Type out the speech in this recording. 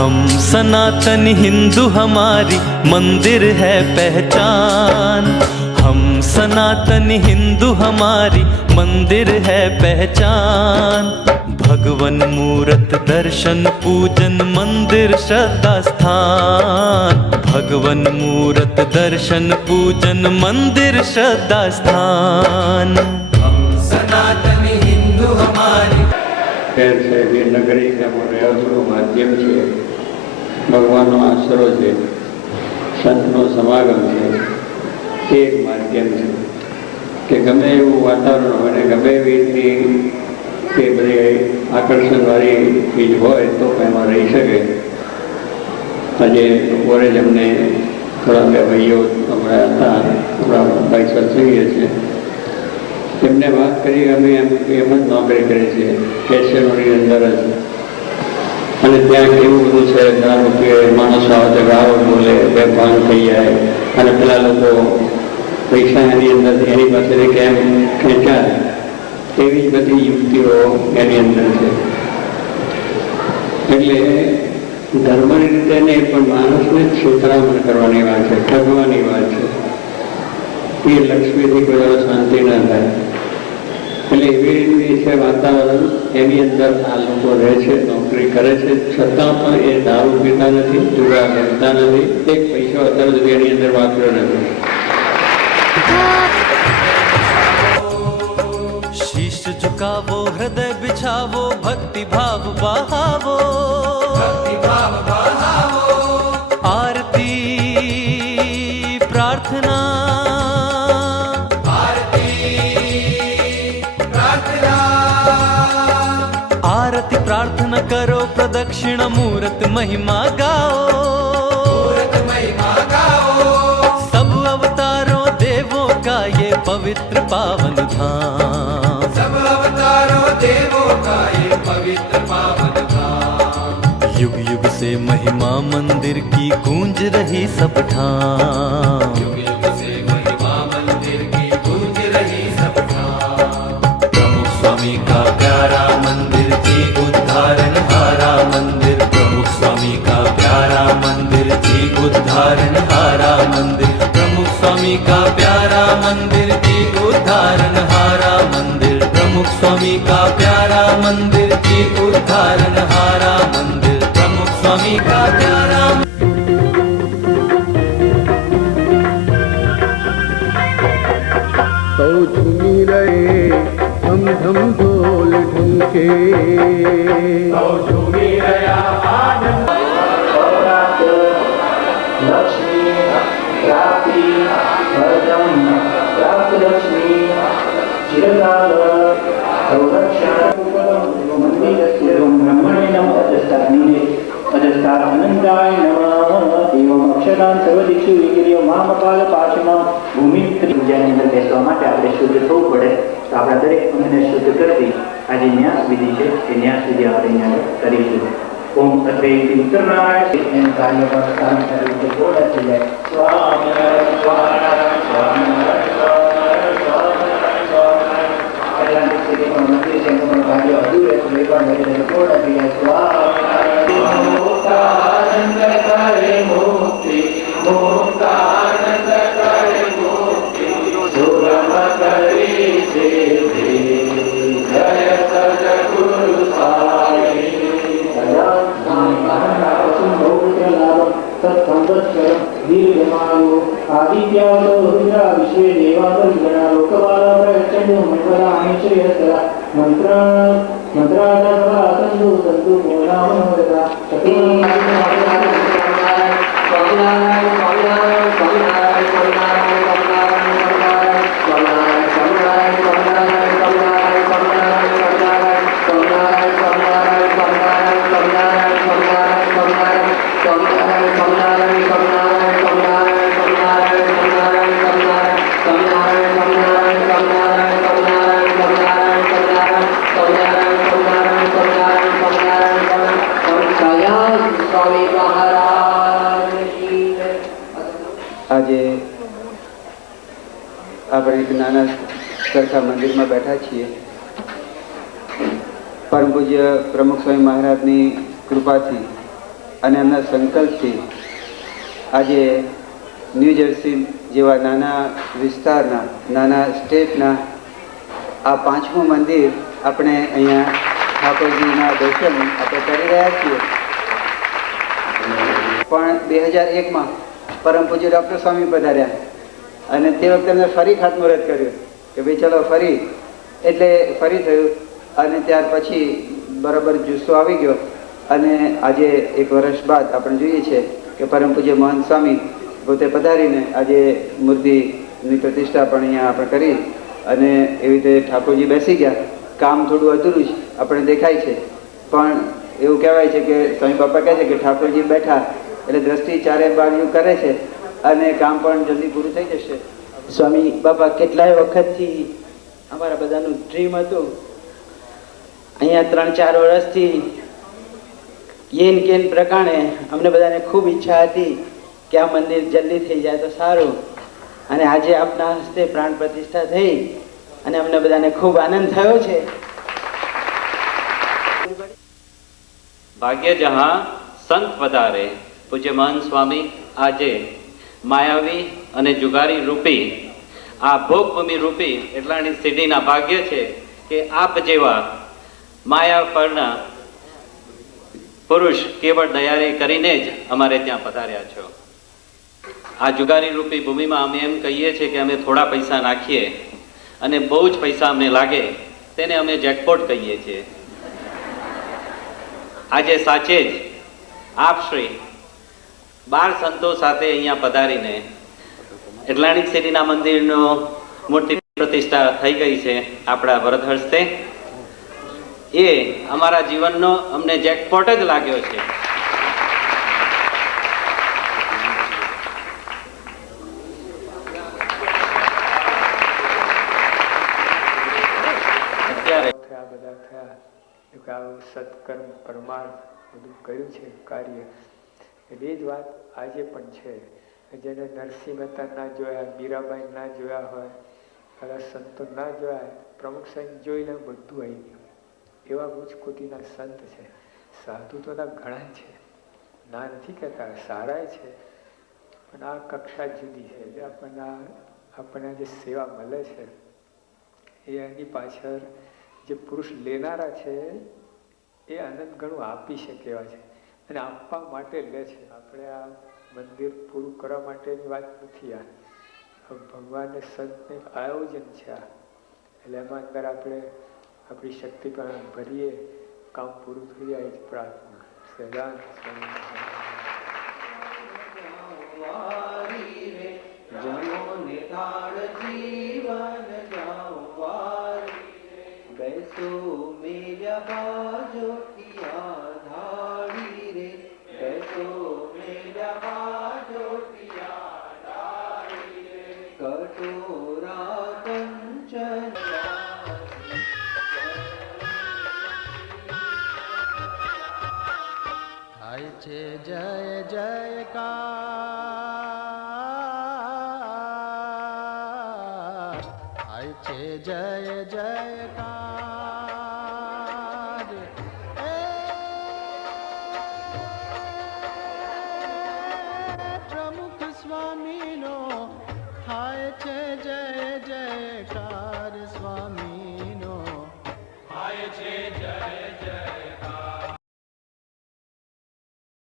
हम सनातन हिंदू हमारी मंदिर है पहचान। हम सनातन हिंदू हमारी मंदिर है पहचान। भगवन मूरत दर्शन पूजन मंदिर श्रद्धा स्थान। भगवन मूरत दर्शन पूजन मंदिर श्रद्धा स्थान। हम सनातन हिंदू हमारी શહેર છે વીરનગરી તેનું રહેવાનું માધ્યમ છે, ભગવાનનો આશરો છે, સંતનો સમાગમ છે, એ એક માધ્યમ છે કે ગમે એવું વાતાવરણ હોય ને ગમે એવી રીતની કે બધી આકર્ષણવાળી ચીજ હોય તો એમાં રહી શકે. આજે બપોરે જ અમને થોડા બે ભાઈઓ હમણાં હતા, આપણા ભાઈ સત્સંગીય છે, એમને વાત કરી અમે એમ જ નોકરી કરી છે કેશનોની અંદર જ. અને ત્યાં કેવું બધું છે, ધારો કે માણસો આવે તો ગાળો બોલે, બેભાન થઈ જાય, અને પેલા લોકો પૈસા એની અંદર એની પાસેથી કેમ ખેંચાય, એવી જ બધી યુક્તિઓ એની અંદર છે. એટલે ધર્મની રીતે નહીં પણ માણસને જ છેતરામણ કરવાની વાત છે, ઠગવાની વાત છે. એ લક્ષ્મીથી કોઈ વાર શાંતિ ના થાય. એટલે એવી રીતની છે વાતાવરણ, એની અંદર આ લોકો રહે છે, નોકરી કરે છે, છતાં પણ એ દારૂ પીતા નથી, જુગાર રમતા નથી, એક પૈસો અત્યાર સુધી એની અંદર વાપર્યો નથી. शीश झुकावो हृदय बिछावो भक्ति भाव बहावो। भक्ति भाव बहावो। आरती प्रार्थना आरती प्रार्थना करो प्रदक्षिण मूर्त महिमा गाओ। मूर्त महिमा गाओ। सब अवतारों देवों का ये पवित्र पावन धाम। सब अवतारों देवों का ये पवित्र पावन धाम। युग युग से महिमा मंदिर की गूंज रही सब ठाम। युग युग से महिमा मंदिर की गूंज रही सब ठाम। प्रमुख स्वामी का प्यारा मंदिर जी उद्धारण हारा मंदिर। प्रमुख स्वामी का प्यारा मंदिर जी उद्धारण हारा मंदिर। प्रमुख स्वामी का प्यारा मंदिर जी उद्धारण हारा मंदिर। प्रमुख स्वामी का प्यारा मंदिर जी उद्धारण हारा मंदिर। प्रमुख स्वामी का प्यारा तो झूमी रहे हम धम ढोल ढंके, तो झूमी रहा आनंद। लक्ष्मी प्राप्ति वरदम प्राप्त लक्ष्मी चिरकाल संरक्षण मंदिरस्य ब्रह्मणे नमः अजस्तात् अनंताय नमः एवं अक्षरान् सर्वदिक्षु विगिर्य मामकाल पाशमा ભૂમિ પૂજાની અંદર બેસવા માટે આપણે શુદ્ધ થવું પડે. તો આપણા દરેક અંગને શુદ્ધ કરતી આજે ન્યાસ વિધિ છે, એ ન્યાસ વિધિ આપણે અહીંયા કરીશું. ઓમ અત્રે ઉત્તરનારાયણ કાર્ય પર સ્થાન કરી રીતે બોલ થઈ જાય. સ્વામિનારાયણ સ્વામિનારાયણ સ્વામિનારાયણ સ્વામિનારાયણ સ્વામિનારાયણ. પહેલાની સ્થિતિમાં મંદિર છે એનું કાર્ય અધૂરું છે, એ પણ પૂર્ણ થઈ જાય. સ્વામિનારાયણ મુક્તાનંદ કરે મુક્તિ મુક્તાનંદ કરે મુક્તિ સુરમ કરી છે જય સદગુરુ સ્વામી. आदित्यावतो रुद्रा विश्वे देवातो गणा लोकपाला प्रचंड मंगला आश्रयसरा मंत्रार्था संतु संतु मोनामनोरथा આજે આપણે એક નાના સરખા મંદિરમાં બેઠા છીએ. પરમ પૂજ્ય પ્રમુખ સ્વામી મહારાજની કૃપાથી અને એમના સંકલ્પથી આજે ન્યૂ જર્સી જેવા નાના વિસ્તારના, નાના સ્ટેટના આ 5મું મંદિર આપણે અહીંયા ઠાકોરજીના દર્શન આપણે કરી રહ્યા છીએ. પણ 2001માં પરમ પૂજ્ય ડૉક્ટર સ્વામી પધાર્યા અને તે વખતે એમને ફરી ખાતમુહૂર્ત કર્યું કે ભાઈ ચલો ફરી, એટલે ફરી થયું. અને ત્યાર પછી બરાબર જુસ્સો આવી ગયો અને આજે 1 વર્ષ બાદ આપણે જોઈએ છીએ કે પરમ પૂજ્ય મહંત સ્વામી પોતે પધારીને આજે મૂર્તિની પ્રતિષ્ઠા પણ અહીંયા આપણે કરી અને એવી રીતે ઠાકોરજી બેસી ગયા. કામ થોડું અધૂરું જ આપણે દેખાય છે, પણ એવું કહેવાય છે કે સ્વામી બાપા કહે છે કે ઠાકોરજી બેઠા એટલે દ્રષ્ટિ ચારે બાજુ કરે છે અને કામ પણ જલ્દી પૂરું થઈ જશે. સ્વામી બાપા કેટલાય વખતથી અમારા બધાનું ડ્રીમ હતું. અહીંયા 3-4 વર્ષથી યેન કેન પ્રકારે અમને બધાને ખૂબ ઈચ્છા હતી કે આ મંદિર જલ્દી થઈ જાય તો સારું, અને આજે આપના હસ્તે પ્રાણ પ્રતિષ્ઠા થઈ અને અમને બધાને ખૂબ આનંદ થયો છે. ભાગ્ય જહાં સંત પધારે. પૂજ્ય મહંત સ્વામી આજે માયાવી અને જુગારી રૂપી આ ભોગભૂમિ રૂપી એટલાની સિદ્ધિના ભાગ્ય છે કે આપ જેવા માયા પરના પુરુષ કેવળ દયારી કરીને જ અમારે ત્યાં પધાર્યા છો. આ જુગારી રૂપી ભૂમિમાં અમે એમ કહીએ છીએ કે અમે થોડા પૈસા નાખીએ અને બહુ જ પૈસા અમને લાગે તેને અમે જેકપોટ કહીએ છીએ. આજે સાચે જ આપ શ્રી 12 સંતો સાથે અહીંયા પધારીને એટલાનિક સિટીના મંદિરનો મૂર્તિ પ્રતિષ્ઠા થઈ ગઈ છે આપણા વરદ હસ્તે. એ અમારા જીવનનો અમને જેકપોટ જ લાગ્યો છે. અત્યારે આ બધા થયા કે આવું સત્કર્મ પરમાર્થ બધું કર્યું છે કાર્ય, એટલે એ જ વાત આજે પણ છે. જેને નરસિંહ મહેતા ના જોયા, મીરાબાઈ ના જોયા હોય, પેલા સંતો ના જોયા, પ્રમુખ સાહેબ જોઈને બધું આવી ગયું. એવા ઉચ્ચ કોટીના સંત છે. સાધુ તો ઘણા છે, ના નથી કહેતા, સારા છે, પણ આ કક્ષા જુદી છે. જે આપણને જે સેવા મળે છે એ એની પાછળ જે પુરુષ લેનારા છે એ અનંત ઘણું આપી શકે એવા છે અને આપવા માટે લે છે. આપણે આ મંદિર પૂરું કરવા માટેની વાત નથી. આ ભગવાનને સંતને આયોજન છે આ, એટલે એમાં અંદર આપણે આપણી શક્તિ પણ ભરીએ, કામ પૂરું થઈ જાય જ પ્રાર્થના. સદાન બેસો મેરા બાજોટિયા ધાડી રે, બેસો મેરા બાજોટિયા ધાડી રે, કટોરા કંચન થાય છે જય જયકાર.